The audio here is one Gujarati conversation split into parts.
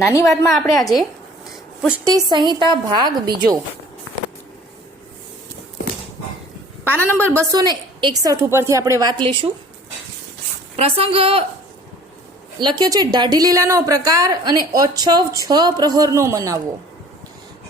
નાની વાતમાં આપણે આજે પુષ્ટિ સંહિતા ભાગ બીજો પાના નંબર 261 ઉપરથી આપણે વાત લઈશું. પ્રસંગ લખ્યો છે દાઢી લીલાનો પ્રકાર અને ઓછવ 6 પ્રહરનો મનાવવો.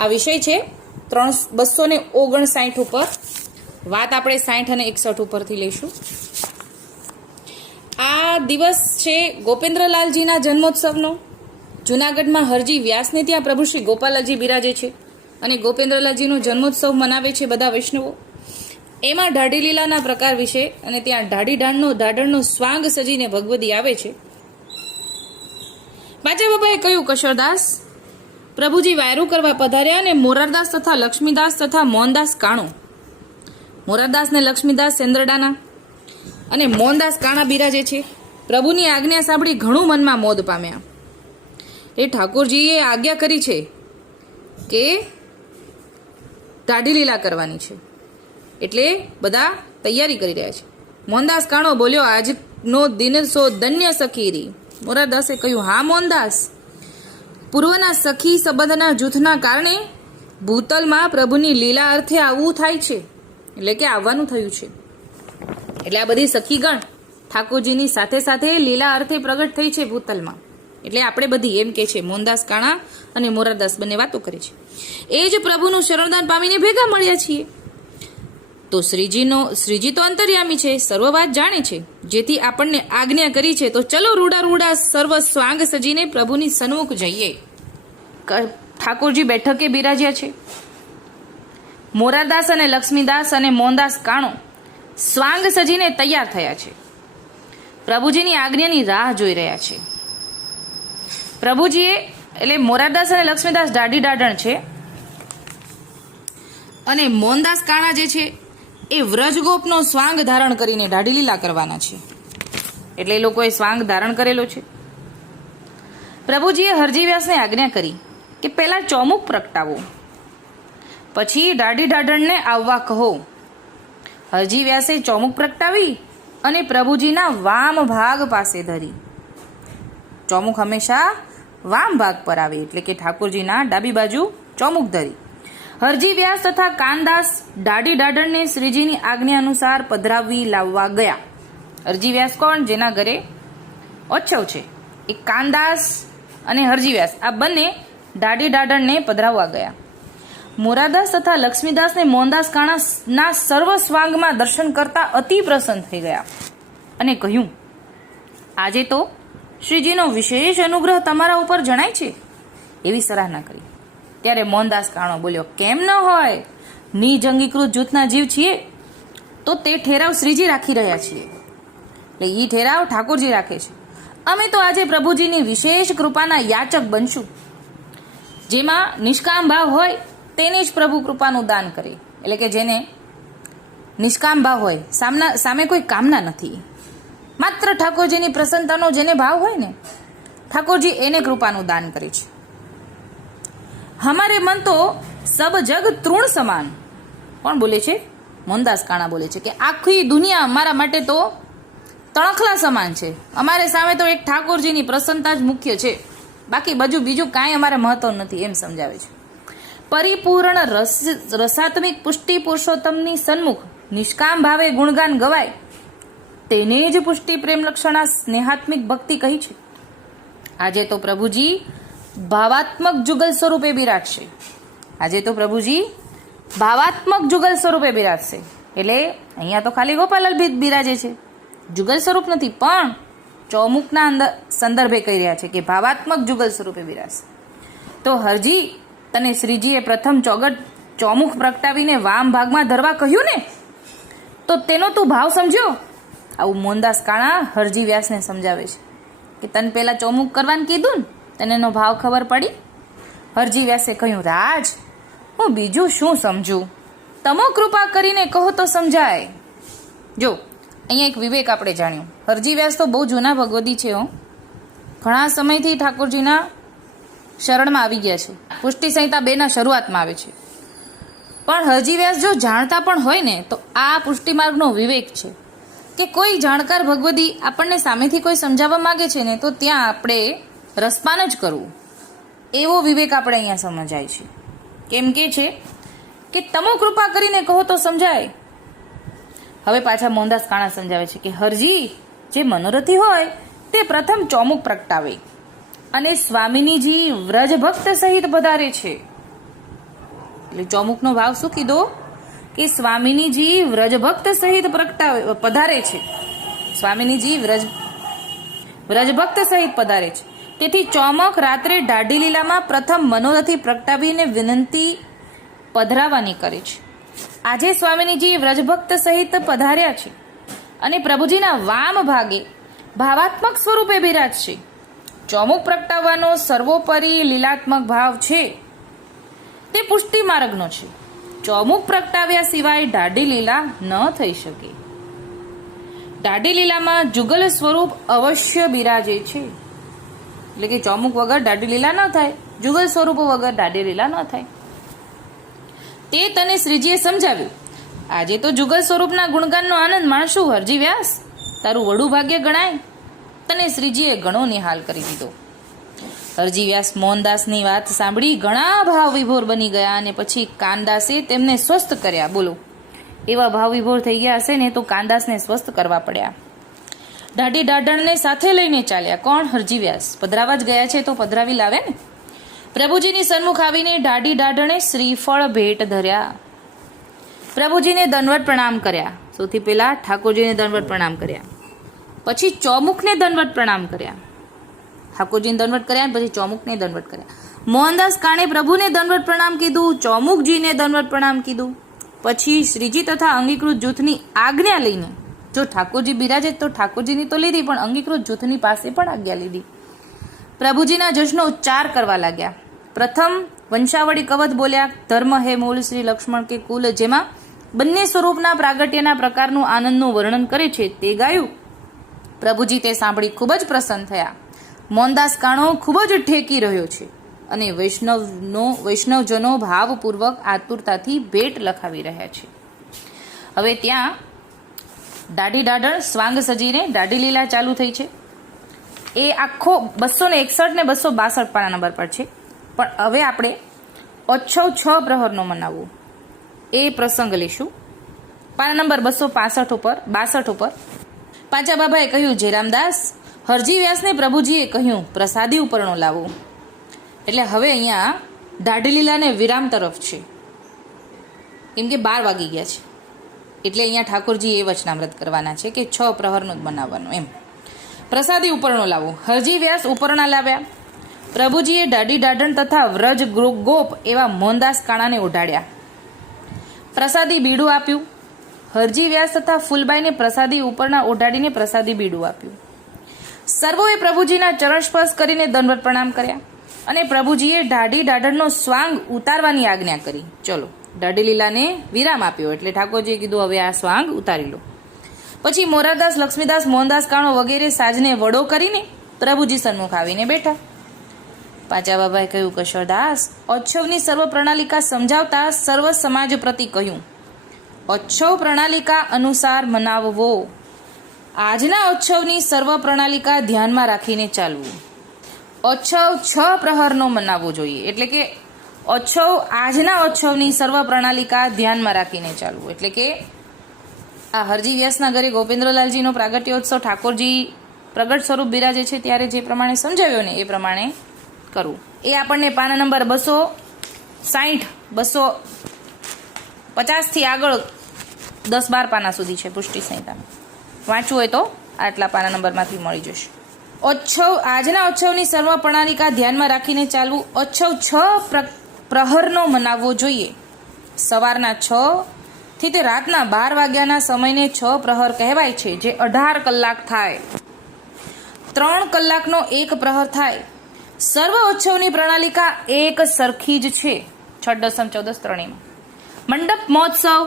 આ વિષય છે 259 ઉપર. વાત આપણે 60 અને 61 ઉપરથી લઈશું. આ દિવસ છે ગોપેન્દ્રલાલજીના જન્મોત્સવનો. જુનાગઢમાં હરજી વ્યાસને ત્યાં પ્રભુ શ્રી ગોપાલજી બિરાજે છે અને ગોપેન્દ્રલાલજીનો જન્મોત્સવ મનાવે છે બધા વૈષ્ણવો. એમાં દાઢી લીલાના પ્રકાર વિશે અને ત્યાં દાઢરનો સ્વાંગ સજીને ભગવદી આવે છે. બાચા બાબાએ કહ્યું, કશોરદાસ પ્રભુજી વાયરું કરવા પધાર્યા અને મોરારદાસ તથા લક્ષ્મીદાસ તથા મોહનદાસ કાણો, મોરારદાસ ને લક્ષ્મીદાસ સેન્દ્રડાના અને મોહનદાસ કાણા બિરાજે છે. પ્રભુની આજ્ઞા સાંભળી ઘણું મનમાં મોદ પામ્યા. એ ઠાકોરજીએ આજ્ઞા કરી છે કે દાઢી લીલા કરવાની છે, એટલે બધા તૈયારી કરી રહ્યા છે. મોહનદાસ કાણો બોલ્યો, આજનો દિન સો ધન્ય સખીરી. મોરારદાસે કહ્યું, હા મોહનદાસ, પૂર્વના સખી સંબંધના જૂથના કારણે ભૂતલમાં પ્રભુની લીલા અર્થે આવવું થાય છે, એટલે કે આવવાનું થયું છે. એટલે આ બધી સખીગણ ઠાકોરજીની સાથે સાથે લીલા અર્થે પ્રગટ થઈ છે ભૂતલમાં. એટલે આપણે બધી એમ કે છે, મોહનદાસ કાણા અને મોરારદાસ બંને વાતો કરે છે. એ જ પ્રભુનું શરણદાન પામીને ભેગા મળ્યા છીએ. તો શ્રીજી તો અંતર્યામી છે, સર્વ વાત જાણે છે, જેથી આપણને આજ્ઞા કરી છે. તો ચલો રૂડા સર્વ સ્વાંગ સજીને પ્રભુની સન્મુખ જઈએ. ઠાકોરજી બેઠકે બિરાજ્યા છે. મોરારદાસ અને લક્ષ્મીદાસ અને મોહનદાસ કાણો સ્વાંગ સજીને તૈયાર થયા છે. પ્રભુજીની આજ્ઞાની રાહ જોઈ રહ્યા છે. પ્રભુજીએ એટલે મોરારદાસ અને લક્ષ્મીદાસ દાઢણ છે અને મોહનદાસ કાણા જે છે એ વ્રજગોપનો સ્વાંગ ધારણ કરીને દાઢી લીલા કરવાના છે. એટલે એ લોકોએ સ્વાંગ ધારણ કરેલો છે. પ્રભુજીએ હરજી વ્યાસને આજ્ઞા કરી કે પહેલા ચોમુક પ્રગટાવો, પછી દાઢણને આવવા કહો. હરજી વ્યાસે ચોમુક પ્રગટાવી અને પ્રભુજીના વામ ભાગ પાસે ધરી. ચોમુક હંમેશા વામ ભાગ પર આવે, એટલે કે ઠાકોરજીના ડાબી બાજુ ચોમુક ધરી. હરજી વ્યાસ તથા કાનદાસ દાઢણને શ્રીજીની આજ્ઞા અનુસાર પધરાવી લાવવા ગયા. હરજી વ્યાસ કોણ? જેના ઘરે ઓછવ છે. એ કાનદાસ અને હરજી વ્યાસ આ બંને દાઢણને પધરાવવા ગયા. મોરારદાસ તથા લક્ષ્મીદાસ ને મોહનદાસ કાણાના સર્વ સ્વાંગમાં દર્શન કરતા અતિ પ્રસન્ન થઈ ગયા અને કહ્યું, આજે તો શ્રીજીનો વિશેષ અનુગ્રહ તમારા ઉપર જણાય છે. એવી સરાહના કરી. ત્યારે મોહનદાસ કાણો બોલ્યો, કેમ ન હોય? નિજ જૂથના જીવ છીએ તો તે ઠેરાવ શ્રીજી રાખી રહ્યા છીએ, એટલે ઈ ઠેરાવ ઠાકોરજી રાખે છે. અમે તો આજે પ્રભુજીની વિશેષ કૃપાના યાચક બનશું. જેમાં નિષ્કામ ભાવ હોય તેને જ પ્રભુ કૃપાનું દાન કરે. એટલે કે જેને નિષ્કામ ભાવ હોય, સામે કોઈ કામના નથી, માત્ર ઠાકોરજીની પ્રસન્નતાનો જેને ભાવ હોય ને, ઠાકોરજી એને કૃપાનું દાન કરે છે. હમારે મન તો સબ જગ તૃણ સમાન. કોણ બોલે છે? મોહનદાસ કાણા બોલે છે કે આખી દુનિયા અમારા માટે તો તણખલા સમાન છે. અમારે સામે તો એક ઠાકોરજીની પ્રસન્નતા જ મુખ્ય છે, બાકી બીજું કાંઈ અમારે મહત્વ નથી, એમ સમજાવે છે. પરિપૂર્ણ રસાત્મિક પુષ્ટિ પુરુષોત્તમની સન્મુખ નિષ્કામ ભાવે ગુણગાન ગવાય, તેને જ પુષ્ટિ પ્રેમ લક્ષણા સ્નેહાત્મિક ભક્તિ કહી છે. આજે તો પ્રભુજી ભાવાત્મક જુગલ સ્વરૂપે બિરાજશે. આજે તો પ્રભુજી ભાવાત્મક જુગલ સ્વરૂપે બિરાજશે. એટલે અહીંયા તો ખાલી ગોપાલાલ બિરાજે છે, જુગલ સ્વરૂપ નથી, પણ ચોમુકના અંદર સંદર્ભે કહી રહ્યા છે કે ભાવાત્મક જુગલ સ્વરૂપે બિરાજશે. તો હરજી તને શ્રીજીએ પ્રથમ ચોમુખ પ્રગટાવીને વામ ભાગમાં ધરવા કહ્યું ને, તો તેનો તું ભાવ સમજ્યો? આવું મોહનદાસ કાણા હરજી વ્યાસને સમજાવે છે કે તને પેલા ચોમુખ કરવાનું કીધું ને, તને એનો ભાવ ખબર પડી? હરજી વ્યાસે કહ્યું, રાજ હું બીજું શું સમજું, તમો કૃપા કરીને કહો તો સમજાય. જો અહીંયા એક વિવેક આપણે જાણ્યું. હરજી વ્યાસ તો બહુ જૂના ભગવદી છે. ઘણા સમયથી ઠાકોરજીના શરણમાં આવી ગયા છે. પુષ્ટિ સંહિતા 2 શરૂઆતમાં આવે છે. પણ હરજી વ્યાસ જો જાણતા પણ હોય ને, તો આ પુષ્ટિ માર્ગનો વિવેક છે કે કોઈ જાણકાર ભગવદી આપણને સામેથી કોઈ સમજાવવા માંગે છે ને, તો ત્યાં આપણે રસપાન જ કરવું. એવો વિવેક આપણે અહીંયા સમજાય છે. કેમ કે છે કે તમો કૃપા કરીને કહો તો સમજાય. હવે પાછા મોહનદાસ કાણા સમજાવે છે કે હરજી જે મનોરથી હોય તે પ્રથમ ચોમુક પ્રગટાવે અને સ્વામિનીજી વ્રજભક્ત સહિત પધારે છે. એટલે ચોમુકનો ભાવ શું કીધો કે સ્વામિનીજી વ્રજભક્ત સહિત પધારે છે. સ્વામિનીજી વ્રજભક્ત સહિત પધારે છે. તેથી ચોમક રાત્રે દાઢી લીલામાં પ્રથમ મનોરથી પ્રગટાવીને વિનંતી પધરાવાની કરે છે. આજે સ્વામિનીજી વ્રજભક્ત સહિત પધાર્યા છે અને પ્રભુજીના વામ ભાગે ભાવાત્મક સ્વરૂપે બિરાજ છે. ચોમુક પ્રગટાવવાનો સર્વોપરી લીલાત્મક ભાવ છે તે પુષ્ટિ માર્ગનો છે. ચોમુક પ્રગટાવ્યા સિવાય દાઢી લીલા ન થઈ શકે. દાઢી લીલામાં જુગલ સ્વરૂપ અવશ્ય બિરાજે છે. એટલે કે ચોમુક વગર દાઢી લીલા ન થાય, જુગલ સ્વરૂપ વગર દાઢી લીલા ન થાય. તે તને શ્રીજીએ સમજાવ્યું. આજે તો જુગલ સ્વરૂપના ગુણગાનનો આનંદ માણશું હરજી વ્યાસ, તારું વડું ભાગ્ય ગણાય. તને શ્રીજીએ ઘણો નિહાલ કરી દીધો. હરજી વ્યાસ મોહનદાસની વાત સાંભળી ઘણા ભાવ વિભોર બની ગયા અને પછી કાનદાસે તેમને સ્વસ્થ કર્યા. બોલો, એવા ભાવ વિભોર થઈ ગયા હશે ને તો કાનદાસને સ્વસ્થ કરવા પડ્યા. દાઢી દાઢણને સાથે લઈને ચાલ્યા. કોણ? હરજી વ્યાસ. પધરાવા જ ગયા છે તો પધરાવી લાવે ને. પ્રભુજીની સન્મુખ આવીને દાઢી દાઢણે શ્રીફળ ભેટ ધર્યા. પ્રભુજીને દંડવત પ્રણામ કર્યા. સૌથી પહેલા ઠાકોરજીને દંડવત પ્રણામ કર્યા, પછી ચોમુખને દંડવત પ્રણામ કર્યા. ઠાકોરજીને દંડવત કર્યા પછી ચોમુખને દંડવત કર્યા. મોહનદાસ કાણે પ્રભુને દંડવત પ્રણામ કીધું, ચોમુખજીને દંડવત પ્રણામ કીધું. પછી શ્રીજી તથા અંગીકૃત જૂથની આજ્ઞા લઈને, જો ઠાકોરજી બિરાજે તો ઠાકોરજીની તો લીધી, પણ અંગીકૃત જૂથની પાસે પણ આજ્ઞા લીધી. પ્રભુજીના જશનો ઉચ્ચાર કરવા લાગ્યા. પ્રથમ વંશાવળી કવચ બોલ્યા, ધર્મ હે મૂળ શ્રી લક્ષ્મણ કે કુલ, જેમાં બંને સ્વરૂપના પ્રાગટ્યના પ્રકારનું આનંદનું વર્ણન કરે છે તે ગાયું. પ્રભુજી તે સાંભળી ખૂબ જ પ્રસન્ન થયા. મોહનદાસ કાણો ખૂબ જ ઠેકી રહ્યો છે અને વૈષ્ણવજનો ભાવપૂર્વક આતુરતાથી ભેટ લખાવી રહ્યા છે. હવે ત્યાં દાઢી દાઢણ સ્વાંગ સજીને દાઢી લીલા ચાલુ થઈ છે. એ આખો 261 ને 262 પાના નંબર પર છે. પણ હવે આપણે ઓછવ 6 પ્રહરનો મનાવવો એ પ્રસંગ લઈશું. પાના નંબર 262 ઉપર પાંચા બાબાએ કહ્યું, જયરામદાસ, હરજી વ્યાસને પ્રભુજીએ કહ્યું પ્રસાદી ઉપરનો લાવો. એટલે હવે અહીંયા દાઢી લીલાને વિરામ તરફ છે, કેમ કે 12 વાગી ગયા છે. એટલે અહીંયા ઠાકોરજી એ વચનામૃત કરવાના છે કે 6 પ્રહરનો જ બનાવવાનો. એમ પ્રસાદી ઉપરનો લાવો. હરજી વ્યાસ ઉપરના લાવ્યા. પ્રભુજીએ દાઢી દાઢણ તથા વ્રજ ગોપ એવા મોહનદાસ કાણાને ઓઢાડ્યા. પ્રસાદી બીડું આપ્યું. હરજી વ્યાસ તથા ફૂલબાઈને પ્રસાદી ઉપરના ઓઢાડીને પ્રસાદી બીડું આપ્યું. સર્વોએ પ્રભુજીના ચરણ સ્પર્શ કરીને દંડવત પ્રણામ કર્યા અને પ્રભુજીએ દાઢી દાઢણનો સ્વાંગ ઉતારવાની આજ્ઞા કરી. ચલો, દાઢી લીલાને વિરામ આપ્યો એટલે ઠાકોરજીએ કીધું હવે આ સ્વાંગ ઉતારી લો. પછી મોરારદાસ, લક્ષ્મીદાસ, મોહનદાસ કાણો વગેરે સાજને વડો કરીને પ્રભુજી સન્મુખ આવીને બેઠા. પાંચા બાબાએ કહ્યું, કશોરદાસ, ઓચ્છવની સર્વ પ્રણાલિકા સમજાવતા સર્વ સમાજ પ્રતિ કહ્યું, ઓચ્છવ પ્રણાલિકા અનુસાર મનાવવો. આજના ઓચ્છવની સર્વ પ્રણાલિકા ધ્યાનમાં રાખીને ચાલવું. ઓચ્છવ 6 પ્રહરનો મનાવવો જોઈએ. એટલે કે ઓચ્છવ આજના ઓચ્છવની સર્વ પ્રણાલિકા ધ્યાનમાં રાખીને ચાલવું. એટલે કે આ હરજી વ્યાસના ઘરે ગોપેન્દ્રલાલજીનો પ્રાગટ્યોત્સવ ઠાકોરજી પ્રગટ સ્વરૂપ બિરાજે છે ત્યારે જે પ્રમાણે સમજાવ્યો ને એ પ્રમાણે કરવું. એ આપણને પાના નંબર 260, 250 થી આગળ 10-12 પાના સુધી છે પુષ્ટિ સંહિતામાં. વાંચવું હોય તો આટલા પાના નંબરમાંથી મળી જશે. ઓચ્છવ આજના ઓચ્છવની સર્વ પ્રણાલિકા ધ્યાનમાં રાખીને ચાલવું. ઓચ્છવ 6 પ્રહરનો મનાવવો જોઈએ. સવારના 6 થી તે રાતના 12 વાગ્યાના સમયને 6 પ્રહર કહેવાય છે, જે 18 કલાક થાય. 3 કલાકનો 1 પ્રહર થાય. સર્વ ઉત્સવની પ્રણાલિકા એક સરખી જ છે. 6, 10, 14 ત્રણેયમાં. મંડપ મહોત્સવ,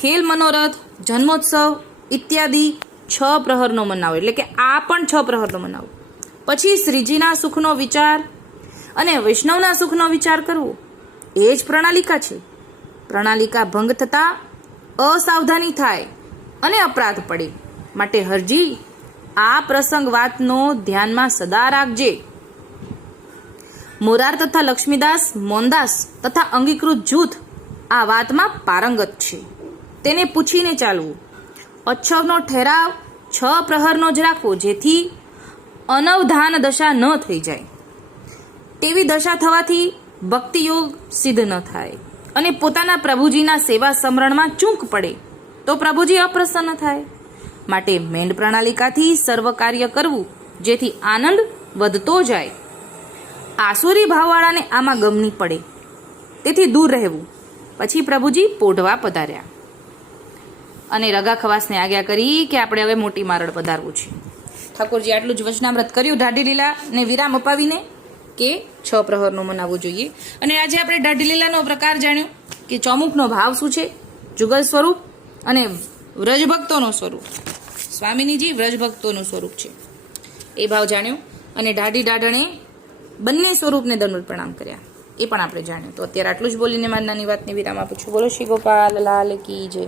ખેલ મનોરથ, જન્મોત્સવ ઇત્યાદિ 6 પ્રહરનો મનાવો. એટલે કે આ પણ 6 પ્રહરનો મનાવો. પછી શ્રીજીના સુખનો વિચાર અને વૈષ્ણવના સુખનો વિચાર કરવો એ જ પ્રણાલિકા છે. પ્રણાલિકા ભંગ થતા અસાવધાની થાય અને અપરાધ પડે. માટે હરજી આ પ્રસંગ વાતનો ધ્યાનમાં સદા રાખજે. મોરાર તથા લક્ષ્મીદાસ મોહનદાસ તથા અંગીકૃત જૂથ આ વાતમાં પારંગત છે. તેને પૂછીને ચાલવું. અચ્છવનો ઠેરાવ 6 પ્રહરનો જ રાખવો, જેથી અનવધાન દશા ન થઈ જાય. તેવી દશા થવાથી ભક્તિયોગ સિદ્ધ ન થાય અને પોતાના પ્રભુજીના સેવા સમરણમાં ચૂંક પડે તો પ્રભુજી અપ્રસન્ન થાય. માટે મેંડ પ્રણાલિકાથી સર્વ કાર્ય કરવું, જેથી આનંદ વધતો જાય. આસુરી ભાવવાળાને આમાં ગમની પડે, તેથી દૂર રહેવું. પછી પ્રભુજી પોઢવા પધાર્યા અને રગા ખવાસને આજ્ઞા કરી કે આપણે હવે મોટી મારડ પધારવું છે. ઠાકોરજી આટલું જ વચનામૃત કર્યું દાઢી લીલાને વિરામ અપાવીને કે 6 પ્રહરનો મનાવવો જોઈએ. અને આજે આપણે દાઢી લીલાનો પ્રકાર જાણ્યો કે ચોમુખનો ભાવ શું છે, જુગલ સ્વરૂપ અને વ્રજભક્તોનો સ્વરૂપ. સ્વામિનીજી વ્રજભક્તોનું સ્વરૂપ છે એ ભાવ જાણ્યો. અને દાઢી દાઢણે બંને સ્વરૂપને દંડ પ્રણામ કર્યા એ પણ આપણે જાણ્યું. તો અત્યારે આટલું જ બોલીને મારી નાની વાતને વિરામ આપું છું. બોલો શ્રી ગોપાલ લાલ કી જય.